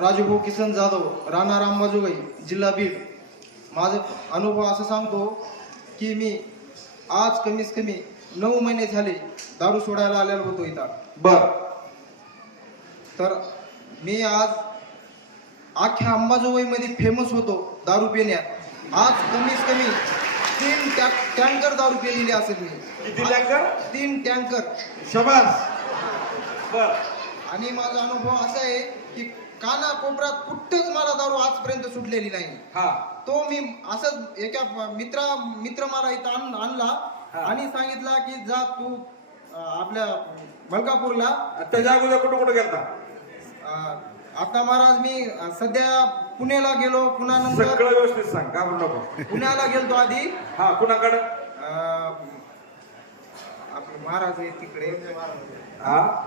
राजूभाऊ किसन जाधव राणा रामबाजोगाई जिल्हा बीड. माझं अनुभव असं सांगतो की मी आज कमीत कमी नऊ महिने झाले दारू सोडायला आलेलो होतो इथं. बर. तर मी आज अख्ख्या अंबाजोगाईमध्ये फेमस होतो दारू पिण्यात. आज कमीत कमी तीन टँकर दारू पिलेली असेल मी. किती टँकर? तीन टँकर. शबास. बर आणि माझा अनुभव असा आहे की काना कोपऱ्यात कुठंच मला दारू आजपर्यंत सुटलेली नाही. हा. तो मी असंच एका मित्रा मित्र मला इथं आण- आणला. आणि सांगितला की जा तू अं, आपल्या मलकापूरला. त्याच्या अगोदर कुठं कुठं गेलता? अं, आता महाराज मी अं, सध्या पुण्याला गेलो पुन्हा नंतर सगळं व्यवस्थित सांग का म्हणू नको? पुण्याला गेलतो आधी. हा कुणाकडं? अं, महाराज आहे तिकडे. हा?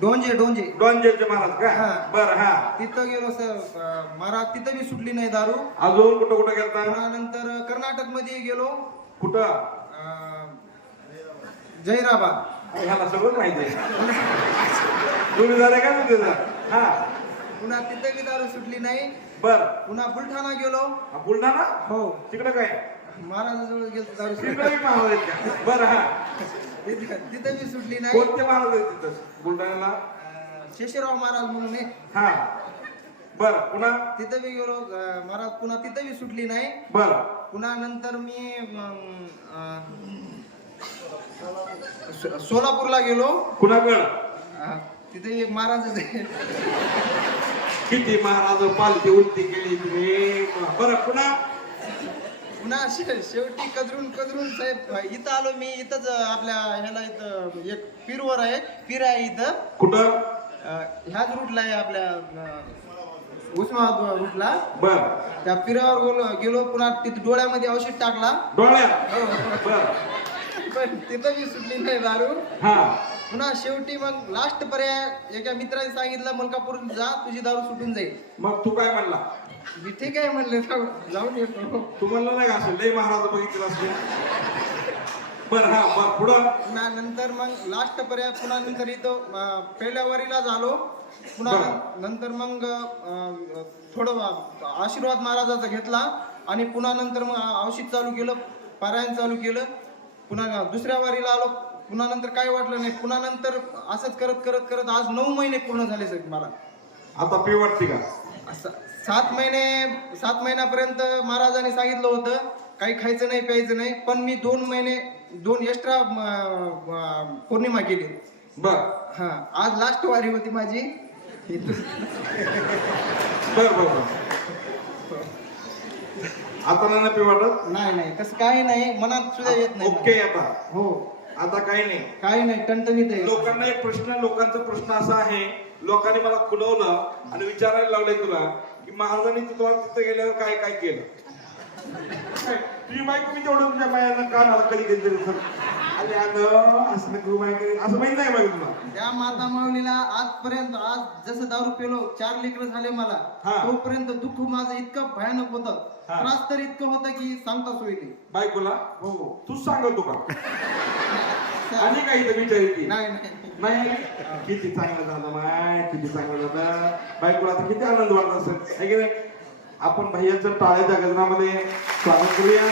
डोंजे डोंजे. डॉनजेचे महाराज का? हा. बर हा. तिथं गेलो सर. अं, महाराज तिथं मी सुटली नाही दारू. अजून कुठं कुठं गेलता? नंतर कर्नाटकमध्ये गेलो. कुठं? अं, जहिराबाद. ह्याला सगळं माहिती आहे. तुम्ही झाले काय म्हणते जरा? हा. पुन्हा तिथं बी दारू सुटली नाही. बर. पुन्हा बुलढाणा गेलो. हा, बुलढाणा? हो. तिकडं काय? महाराजाजवळ गेलो दारू सुटली तिकडे महाराज आहेत का? बर हा. तिथं तिथं बी सुटली नाही. कोणते महाराज आहेत तिथं? बुलढाण्याला? शेषराव महाराज म्हणून आहे. हा. बर पुन्हा? तिथं बी गेलो अं, महाराज पुन्हा तिथं बी सुटली नाही. बर. पुन्हा नंतर मी अं, अं, सो- सोलापूरला गेलो. कुणाकडं अं, तिथे एक महाराज आहे. किती महाराज पालखी उलटी केली तुम्ही? बरं पुन्हा? पुन्हा शे- शेवटी कदरून कदरून साहेब इथं आलो मी इथंच आपल्या ह्याला इथं एक पीरवर आहे पीर आहे इथं. कुठं? अं, ह्याच रूटला आहे आपल्या अं, उस्मानाबाद रूटला. बर. त्या पिरावर गेलो गेलो पुन्हा तिथं डोळ्यामध्ये औषध टाकला. डोळ्यात हो. बर. पण तिथं बी सुटली नाही दारू. हा. पुन्हा शेवटी मग लास्ट पर्याय एका मित्राने सांगितलं मलकापूर जा तुझी दारू सुटून जाईल. मग तू काय म्हणला? मी ठीक आहे म्हणले जाऊ- जाऊन येतो तू. म्हणलं नाही का असं लय महाराज बघितलं असते बर हा बर पुढं. नंतर मग लास्ट पर्याय पुन्हा नंतर इथं अं, पहिल्या वारीला झालो. पुन्हा बरं. नंतर मग अं, थोडं आशीर्वाद महाराजाचा घेतला. आणि पुन्हा नंतर मग औषध चालू केलं पारायण चालू केलं. पुन्हा दुसऱ्या वारीला आलो. पुन्हा नंतर काय वाटलं नाही. पुन्हा नंतर असंच करत करत करत आज नऊ महिने पूर्ण झाले सर मला. आता पी वाटते का? सात महिने सात महिन्यापर्यंत महाराजांनी सांगितलं होतं काही खायचं नाही प्यायचं नाही पण मी दोन महिने दोन एक्स्ट्रा पौर्णिमा केली. बर. हा आज लास्ट वारी होती माझी. बर बर बर. आता नाही ना पी वाटत? नाही नाही तसं काही नाही. मनात सुद्धा येत नाही. ओके आता. हो. आता काही नाही. काही नाही टणटणीत आहे. लोकांना एक प्रश्न लोकांचा प्रश्न असा आहे लोकांनी मला खुलवलं आणि विचारायला लावलंय तुला की महाराजांनी तुला तिथं गेल्यावर काय काय केलं? तुझी बायको मी तेवढं तुझ्या मायानं कानाला कधी कधी तरी असं, अरे अगं असं असं माहीत नाही बाई तुला त्या माता माऊलीला आजपर्यंत आज जसं दारू पेलो चार लेकर झाले मला हा. तोपर्यंत दुःख माझं इतकं भयानक होतं. त्रास तर इतकं होतं की सांगता सोयी नाही. बायकोला? हो. तूच सांगतो का? आणि काही इथं विचारली नाही नाही. नाही. किती चांगलं झालं माय किती चांगलं झालं. बायकोला आता किती आनंद वाटत असेल की नाही? आपण भैयाचं टाळ्याच्या गजनामध्ये स्वागत करूया.